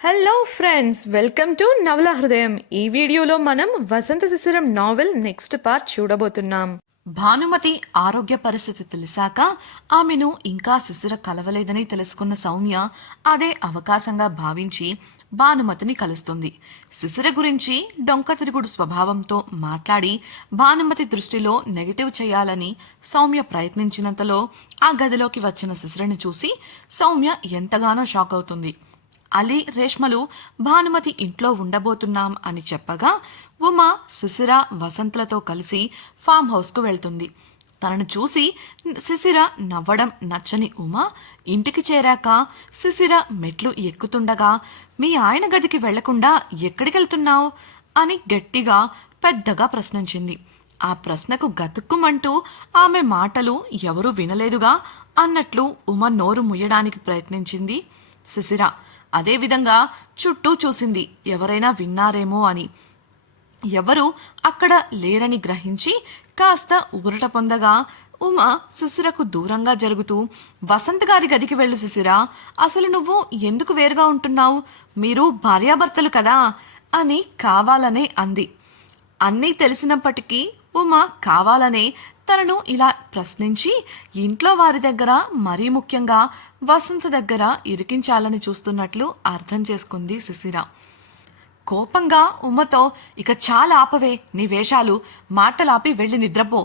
Hello friends, welcome to నవల హృదయం. ఈ వీడియోలో మనం వసంత శిశిరం నావెల్ నెక్స్ట్ పార్ట్ చూడబోతున్నాం. భానుమతి ఆరోగ్య పరిస్థితి తెలిసాక ఆమెను ఇంకా శిశిర కలవలేదని తెలుసుకున్న సౌమ్య అదే అవకాశంగా భావించి భానుమతిని కలుస్తుంది. శిశిర గురించి డొంక తిరుగుడు స్వభావంతో మాట్లాడి భానుమతి దృష్టిలో నెగటివ్ చేయాలని సౌమ్య ప్రయత్నించినంతలో ఆ గదిలోకి వచ్చిన శిశిరని చూసి సౌమ్య ఎంతగానో షాక్ అవుతుంది. అలీ, రేష్మలు భానుమతి ఇంట్లో ఉండబోతున్నాం అని చెప్పగా ఉమా, శిశిర, వసంత్లతో కలిసి ఫామ్ హౌస్కు వెళ్తుంది. తనను చూసి శిశిర నవ్వడం నచ్చని ఉమా ఇంటికి చేరాక శిశిర మెట్లు ఎక్కుతుండగా, మీ ఆయన గదికి వెళ్లకుండా ఎక్కడికి వెళ్తున్నావు అని గట్టిగా పెద్దగా ప్రశ్నించింది. ఆ ప్రశ్నకు గతుక్కుమంటూ ఆమె మాటలు ఎవరూ వినలేదుగా అన్నట్లు ఉమ నోరు ముయ్యడానికి ప్రయత్నించింది శిశిర. అదేవిధంగా చుట్టూ చూసింది, ఎవరైనా విన్నారేమో అని. ఎవరు అక్కడ లేరని గ్రహించి కాస్త ఊరట పొందగా ఉమ శిశిరకు దూరంగా జరుగుతూ, వసంత్ గారి గదికి వెళ్ళు శిశిర, అసలు నువ్వు ఎందుకు వేరుగా ఉంటున్నావు, మీరు భార్యాభర్తలు కదా అని కావాలనే అంది. అన్నీ తెలిసినప్పటికీ ఉమ కావాలనే తనను ఇలా ప్రశ్నించి ఇంట్లో వారి దగ్గర, మరీ ముఖ్యంగా వసంత్ దగ్గర ఇరికించాలని చూస్తున్నట్లు అర్థం చేసుకుంది శిశిర. కోపంగా ఉమ్మతో, ఇక చాలా ఆపవే నీ వేషాలు, మాటలాపి వెళ్ళి నిద్రపో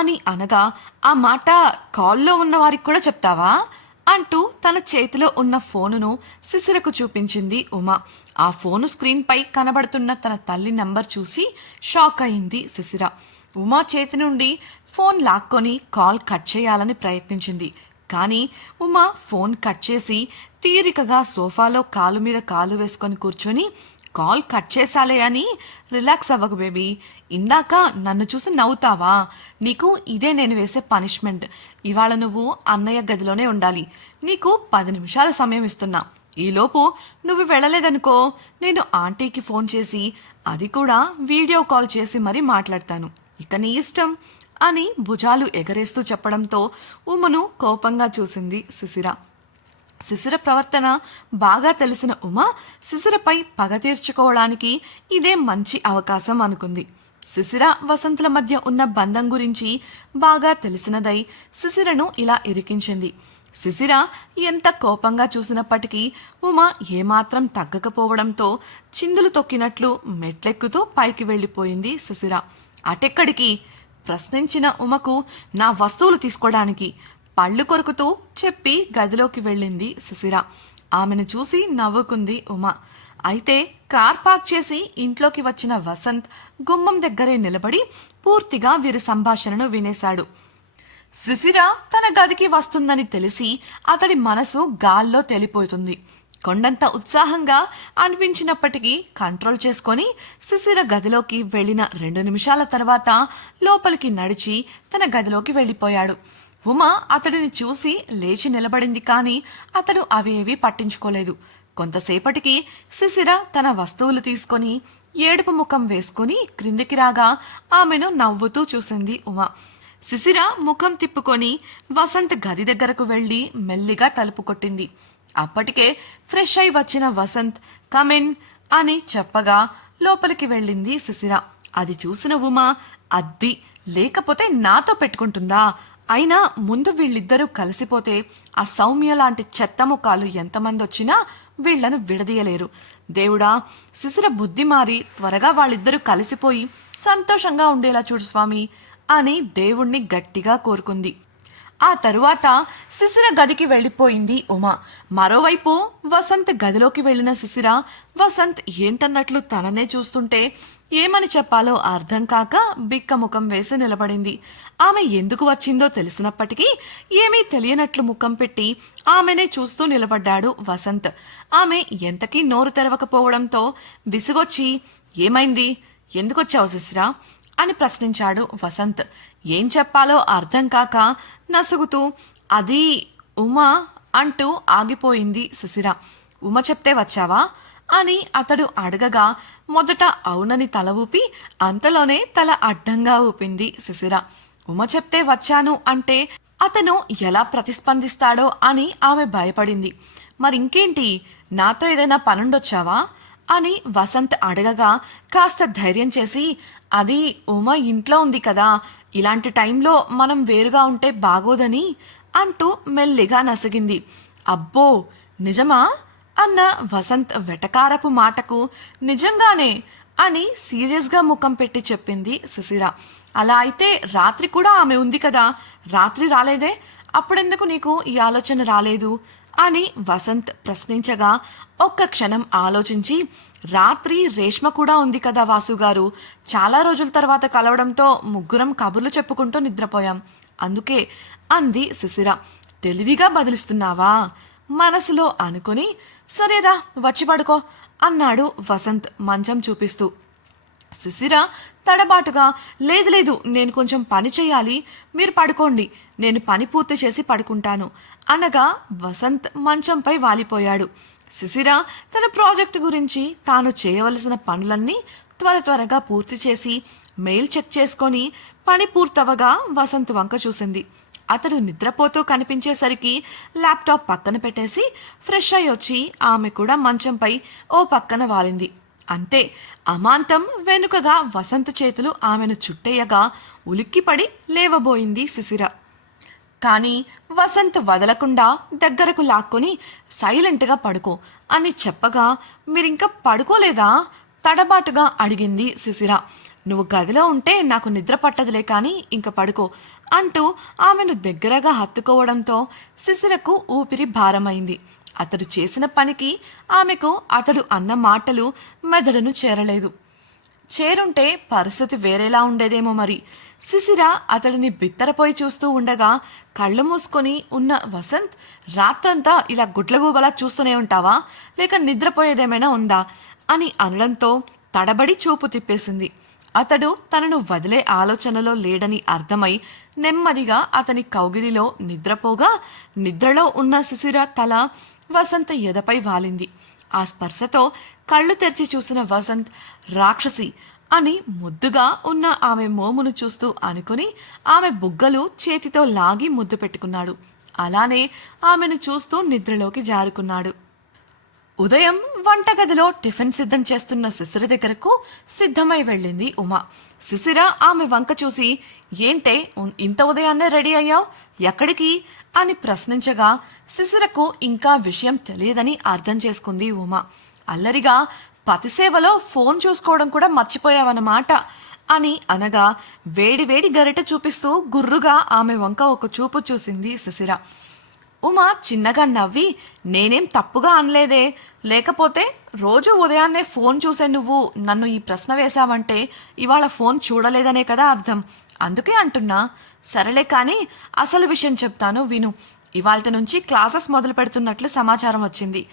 అని అనగా, ఆ మాట కాల్లో ఉన్న వారికి కూడా చెప్తావా అంటూ తన చేతిలో ఉన్న ఫోనును శిశిరకు చూపించింది ఉమ. ఆ ఫోను స్క్రీన్పై కనబడుతున్న తన తల్లి నంబర్ చూసి షాక్ అయింది శిశిర. ఉమా చేతి నుండి ఫోన్ లాక్కొని కాల్ కట్ చేయాలని ప్రయత్నించింది. కానీ ఉమా ఫోన్ కట్ చేసి తీరికగా సోఫాలో కాలు మీద కాలు వేసుకొని కూర్చొని, కాల్ కట్ చేసాలే అని రిలాక్స్ అవ్వకు బేబీ, ఇందాక నన్ను చూసి నవ్వుతావా, నీకు ఇదే నేను వేసే పనిష్మెంట్. ఇవాళ నువ్వు అన్నయ్య గదిలోనే ఉండాలి, నీకు 10 నిమిషాల సమయం ఇస్తున్నా. ఈలోపు నువ్వు వెళ్ళలేదనుకో, నేను ఆంటీకి ఫోన్ చేసి, అది కూడా వీడియో కాల్ చేసి మరీ మాట్లాడతాను, ఇక నీ ఇష్టం అని భుజాలు ఎగరేస్తూ చెప్పడంతో ఉమను కోపంగా చూసింది శిశిర. శిశిర ప్రవర్తన బాగా తెలిసిన ఉమ శిశిరపై పగ తీర్చుకోవడానికి ఇదే మంచి అవకాశం అనుకుంది. శిశిర, వసంతుల మధ్య ఉన్న బంధం గురించి బాగా తెలిసినదై శిశిరను ఇలా ఇరికించింది. శిశిర ఎంత కోపంగా చూసినప్పటికీ ఉమ ఏమాత్రం తగ్గకపోవడంతో చిందులు తొక్కినట్లు మెట్లెక్కుతూ పైకి వెళ్ళిపోయింది శిశిర. అటెక్కడికి ప్రశ్నించిన ఉమకు, నా వస్తువులు తీసుకోవడానికి పళ్ళు కొరుకుతూ చెప్పి గదిలోకి వెళ్ళింది శిశిర. ఆమెను చూసి నవ్వుకుంది ఉమ. అయితే కార్ పార్క్ చేసి ఇంట్లోకి వచ్చిన వసంత్ గుమ్మం దగ్గరే నిలబడి పూర్తిగా వీరి సంభాషణను వినేశాడు. శిశిర తన గదికి వస్తుందని తెలిసి అతడి మనసు గాల్లో తేలిపోతుంది. కొండంత ఉత్సాహంగా అనిపించినప్పటికీ కంట్రోల్ చేసుకొని శిశిర గదిలోకి వెళ్లిన 2 నిమిషాల తర్వాత లోపలికి నడిచి తన గదిలోకి వెళ్ళిపోయాడు. ఉమ అతడిని చూసి లేచి నిలబడింది, కానీ అతడు అవేవీ పట్టించుకోలేదు. కొంతసేపటికి శిశిర తన వస్తువులు తీసుకొని ఏడుపు ముఖం వేసుకుని క్రిందికి రాగా ఆమెను నవ్వుతూ చూసింది ఉమ. శిశిర ముఖం తిప్పుకొని వసంత్ గది దగ్గరకు వెళ్లి మెల్లిగా తలుపు కొట్టింది. అప్పటికే ఫ్రెష్ అయి వచ్చిన వసంత్ కమిన్ అని చెప్పగా లోపలికి వెళ్ళింది శిశిర. అది చూసిన ఉమ, అద్ది లేకపోతే నాతో పెట్టుకుంటుందా, అయినా ముందు వీళ్ళిద్దరూ కలిసిపోతే ఆ సౌమ్య లాంటి చెత్త ముఖాలు ఎంతమంది వచ్చినా వీళ్లను విడదీయలేరు. దేవుడా, శిశిర బుద్ధి మారి త్వరగా వాళ్ళిద్దరూ కలిసిపోయి సంతోషంగా ఉండేలా చూడు స్వామి అని దేవుణ్ణి గట్టిగా కోరుకుంది. ఆ తరువాత శిశిర గదికి వెళ్ళిపోయింది ఉమ. మరోవైపు వసంత్ గదిలోకి వెళ్లిన శిశిర వసంత్ ఏంటన్నట్లు తననే చూస్తుంటే ఏమని చెప్పాలో అర్థం కాక బిక్క ముఖం వేసి నిలబడింది. ఆమె ఎందుకు వచ్చిందో తెలిసినప్పటికీ ఏమీ తెలియనట్లు ముఖం పెట్టి ఆమెనే చూస్తూ నిలబడ్డాడు వసంత్. ఆమె ఎంతకీ నోరు తెరవకపోవడంతో విసుగొచ్చి, ఏమైంది, ఎందుకొచ్చావు శిశిర అని ప్రశ్నించాడు వసంత్. ఏం చెప్పాలో అర్థం కాక నసుగుతూ, అది ఉమా అంటూ ఆగిపోయింది శిశిర. ఉమ చెప్తే వచ్చావా అని అతడు అడగగా మొదట అవునని తల ఊపి అంతలోనే తల అడ్డంగా ఊపింది శిశిర. ఉమ చెప్తే వచ్చాను అంటే అతను ఎలా ప్రతిస్పందిస్తాడో అని ఆమె భయపడింది. మరింకేంటి, నాతో ఏదైనా పనుండొచ్చావా అని వసంత్ అడగగా కాస్త ధైర్యం చేసి, అది ఉమ ఇంట్లో ఉంది కదా, ఇలాంటి టైంలో మనం వేరుగా ఉంటే బాగోదని అంటూ మెల్లిగా నసిగింది. అబ్బో నిజమా అన్న వసంత్ వెటకారపు మాటకు నిజంగానే అని సీరియస్గా ముఖం పెట్టి చెప్పింది శిశిర. అలా అయితే రాత్రి కూడా ఆమె ఉంది కదా, రాత్రి రాలేదే, అప్పుడెందుకు నీకు ఈ ఆలోచన రాలేదు అని వసంత్ ప్రశ్నించగా ఒక్క క్షణం ఆలోచించి, రాత్రి రేష్మ కూడా ఉంది కదా వాసుగారు, చాలా రోజుల తర్వాత కలవడంతో ముగ్గురం కబుర్లు చెప్పుకుంటూ నిద్రపోయాం, అందుకే అంది శిశిర. తెలివిగా బదిలిస్తున్నావా మనసులో అనుకుని, సరేరా వచ్చి పడుకో అన్నాడు వసంత్ మంచం చూపిస్తూ. శిశిర తడబాటుగా, లేదు లేదు, నేను కొంచెం పని చేయాలి, మీరు పడుకోండి, నేను పని పూర్తి చేసి పడుకుంటాను అనగా వసంత్ మంచంపై వాలిపోయాడు. శిశిర తన ప్రాజెక్టు గురించి తాను చేయవలసిన పనులన్నీ త్వరగా పూర్తి చేసి మెయిల్ చెక్ చేసుకొని పని పూర్తవగా వసంత్ వంక చూసింది. అతడు నిద్రపోతూ కనిపించేసరికి ల్యాప్టాప్ పక్కన పెట్టేసి ఫ్రెష్ అయి వచ్చి ఆమె కూడా మంచంపై ఓ పక్కన వాలింది. అంతే, అమాంతం వెనుకగా వసంత్ చేతులు ఆమెను చుట్టేయగా ఉలిక్కిపడి లేవబోయింది శిశిర. కానీ వసంత్ వదలకుండా దగ్గరకు లాక్కొని సైలెంట్గా పడుకో అని చెప్పగా, మీరింకా పడుకోలేదా తడబాటుగా అడిగింది శిశిర. నువ్వు గదిలో ఉంటే నాకు నిద్ర పట్టదులే కానీ ఇంక పడుకో అంటూ ఆమెను దగ్గరగా హత్తుకోవడంతో శిశిరకు ఊపిరి భారమైంది. అతడు చేసిన పనికి ఆమెకు అతడు అన్న మాటలు మెదడును చేరలేదు. చేరుంటే పరిస్థితి వేరేలా ఉండేదేమో మరి. శిశిర అతడిని బిత్తరపోయి చూస్తూ ఉండగా కళ్ళు మూసుకొని ఉన్న వసంత్, రాత్రంతా ఇలా గుడ్లగూబలా చూస్తూనే ఉంటావా, లేక నిద్రపోయేదేమైనా ఉందా అని అనడంతో తడబడి చూపు తిప్పేసింది. అతడు తనను వదిలే ఆలోచనలో లేడని అర్థమై నెమ్మదిగా అతని కౌగిలిలో నిద్రపోగా నిద్రలో ఉన్న శిశిర తల వసంత్ ఎదపై వాలింది. ఆ స్పర్శతో కళ్ళు తెరిచి చూసిన వసంత్, రాక్షసి అని ముద్దుగా ఉన్న ఆమె మోమును చూస్తూ అనుకుని ఆమె బుగ్గలు చేతితో లాగి ముద్దు పెట్టుకున్నాడు. అలానే ఆమెను చూస్తూ నిద్రలోకి జారుకున్నాడు. ఉదయం వంటగదిలో టిఫిన్ సిద్ధం చేస్తున్న శిశిర దగ్గరకు సిద్ధమై వెళ్ళింది ఉమ. శిశిర ఆమె వంక చూసి, ఏంటే ఇంత ఉదయాన్నే రెడీ అయ్యావు, ఎక్కడికి అని ప్రశ్నించగా శిశిరకు ఇంకా విషయం తెలియదని అర్థం చేసుకుంది ఉమ. అల్లరిగా, పతిసేవలో ఫోన్ చూసుకోవడం కూడా మర్చిపోయావన్నమాట అని అనగా వేడి వేడి గరిటె చూపిస్తూ గుర్రుగా ఆమె వంక ఒక చూపు చూసింది శిశిర. ఉమ చిన్నగా నవ్వి, నేనేం తప్పుగా అనలేదే, లేకపోతే రోజు ఉదయాన్నే ఫోన్ చూసే నువ్వు నన్ను ఈ ప్రశ్న వేశావంటే ఇవాళ ఫోన్ చూడలేదనే కదా అర్థం, అందుకే అంటున్నా. సరేలే కానీ అసలు విషయం చెప్తాను విను. ఇవాళ నుంచి క్లాసెస్ మొదలు పెడుతున్నట్లు సమాచారం వచ్చింది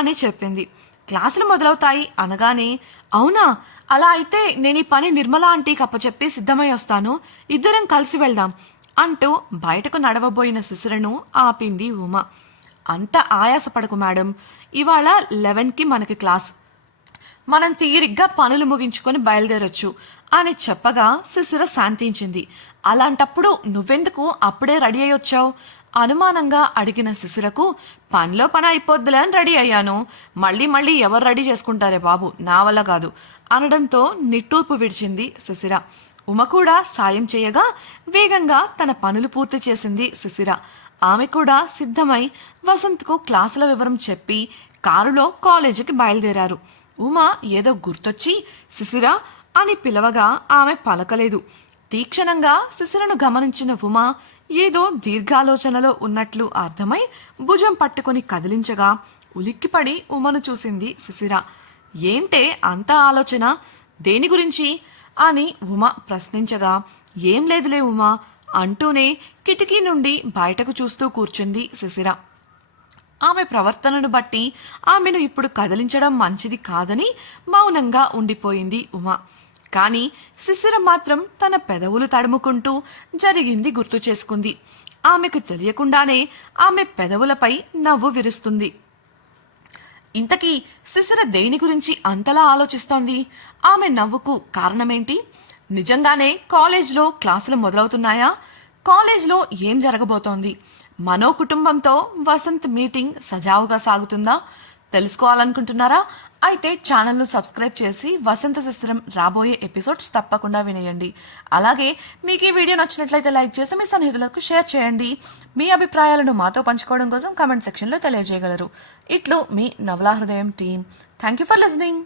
అని చెప్పింది. క్లాసులు మొదలవుతాయి అనగానే, అవునా, అలా అయితే నేను ఈ పని నిర్మలా ఆంటీకి అప్పచెప్పి సిద్ధమై వస్తాను, ఇద్దరం కలిసి వెళ్దాం అంటూ బయటకు నడవబోయిన శిశిరను ఆపింది ఉమ. అంత ఆయాసపడకు మేడం, ఇవాళ 11కి మనకి క్లాస్, మనం తీరిగ్గా పనులు ముగించుకొని బయలుదేరొచ్చు అని చెప్పగా శిశిర శాంతించింది. అలాంటప్పుడు నువ్వెందుకు అప్పుడే రెడీ అయ్యి వచ్చావు అనుమానంగా అడిగిన శిశిరకు, పనిలో పని అయిపోద్దులే అని రెడీ అయ్యాను, మళ్ళీ ఎవరు రెడీ చేసుకుంటారే బాబు, నా వల్ల కాదు అనడంతో నిట్టూర్పు విడిచింది శిశిర. ఉమ కూడా సాయం చేయగా వేగంగా తన పనులు పూర్తి చేసింది శిశిర. ఆమె కూడా సిద్ధమై వసంత్కు క్లాసుల వివరం చెప్పి కారులో కాలేజీకి బయలుదేరారు. ఉమ ఏదో గుర్తొచ్చి శిశిర అని పిలవగా ఆమె పలకలేదు. తీక్షణంగా శిశిరను గమనించిన ఉమ ఏదో దీర్ఘాలోచనలో ఉన్నట్లు అర్థమై భుజం పట్టుకుని కదిలించగా ఉలిక్కిపడి ఉమను చూసింది శిశిర. ఏంటే అంత ఆలోచన, దేని గురించి అని ఉమ ప్రశ్నించగా, ఏం లేదులే ఉమా అంటూనే కిటికీ నుండి బయటకు చూస్తూ కూర్చుంది శిశిర. ఆమె ప్రవర్తనను బట్టి ఆమెను ఇప్పుడు కదిలించడం మంచిది కాదని మౌనంగా ఉండిపోయింది ఉమ. కానీ శిశిర మాత్రం తన పెదవులు తడుముకుంటూ జరిగింది గుర్తు చేసుకుంది. ఆమెకు తెలియకుండానే ఆమె పెదవులపై నవ్వు విరుస్తుంది. ఇంతకీ శిశిర దేని గురించి అంతలా ఆలోచిస్తోంది? ఆమె నవ్వుకు కారణమేంటి? నిజంగానే కాలేజ్లో క్లాసులు మొదలవుతున్నాయా? కాలేజ్లో ఏం జరగబోతోంది? మనో కుటుంబంతో వసంత్ మీటింగ్ సజావుగా సాగుతుందా? తెలుసుకోవాలనుకుంటున్నారా? అయితే ఛానల్ను సబ్స్క్రైబ్ చేసి వసంత శిశిరం రాబోయే ఎపిసోడ్స్ తప్పకుండా వినేయండి. అలాగే మీకు ఈ వీడియో నచ్చినట్లయితే లైక్ చేసి మీ సన్నిహితులకు షేర్ చేయండి. మీ అభిప్రాయాలను మాతో పంచుకోవడం కోసం కామెంట్ సెక్షన్లో తెలియజేయగలరు. ఇట్లు మీ నవలా హృదయం team. Thank you for listening.